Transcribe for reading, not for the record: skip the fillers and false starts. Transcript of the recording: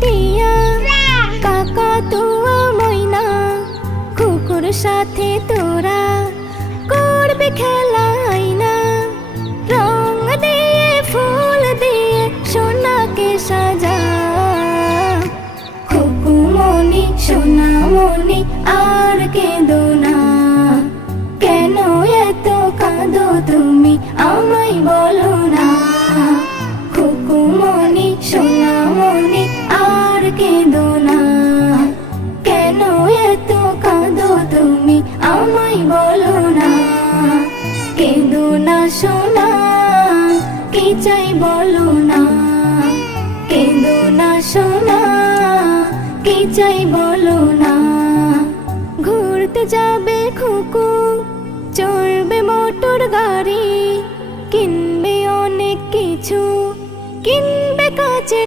টিয়া কাকাতুয়া ময়না কুকুর সাথে তোরা করবে খেলা আয়না। রং দিয়ে ফুল দিয়ে সোনাকে সাজা। খুকুমনি সোনামনি আর কেঁদো না, কেন এত কাঁদো তুমি আমায় বলো না। খুকুমনি সোনামনি আর কেঁদো না, কেন এত কাঁদো তুমি আমায় বলো না। কেঁদো না সোনা, কি চাই বলো না। কেঁদো না সোনা, কি চাই বলো না। ঘুরতে যাবে খুকু, চড়বে মোটর গাড়ি, কিনবে অনেক কিছু, কিনবে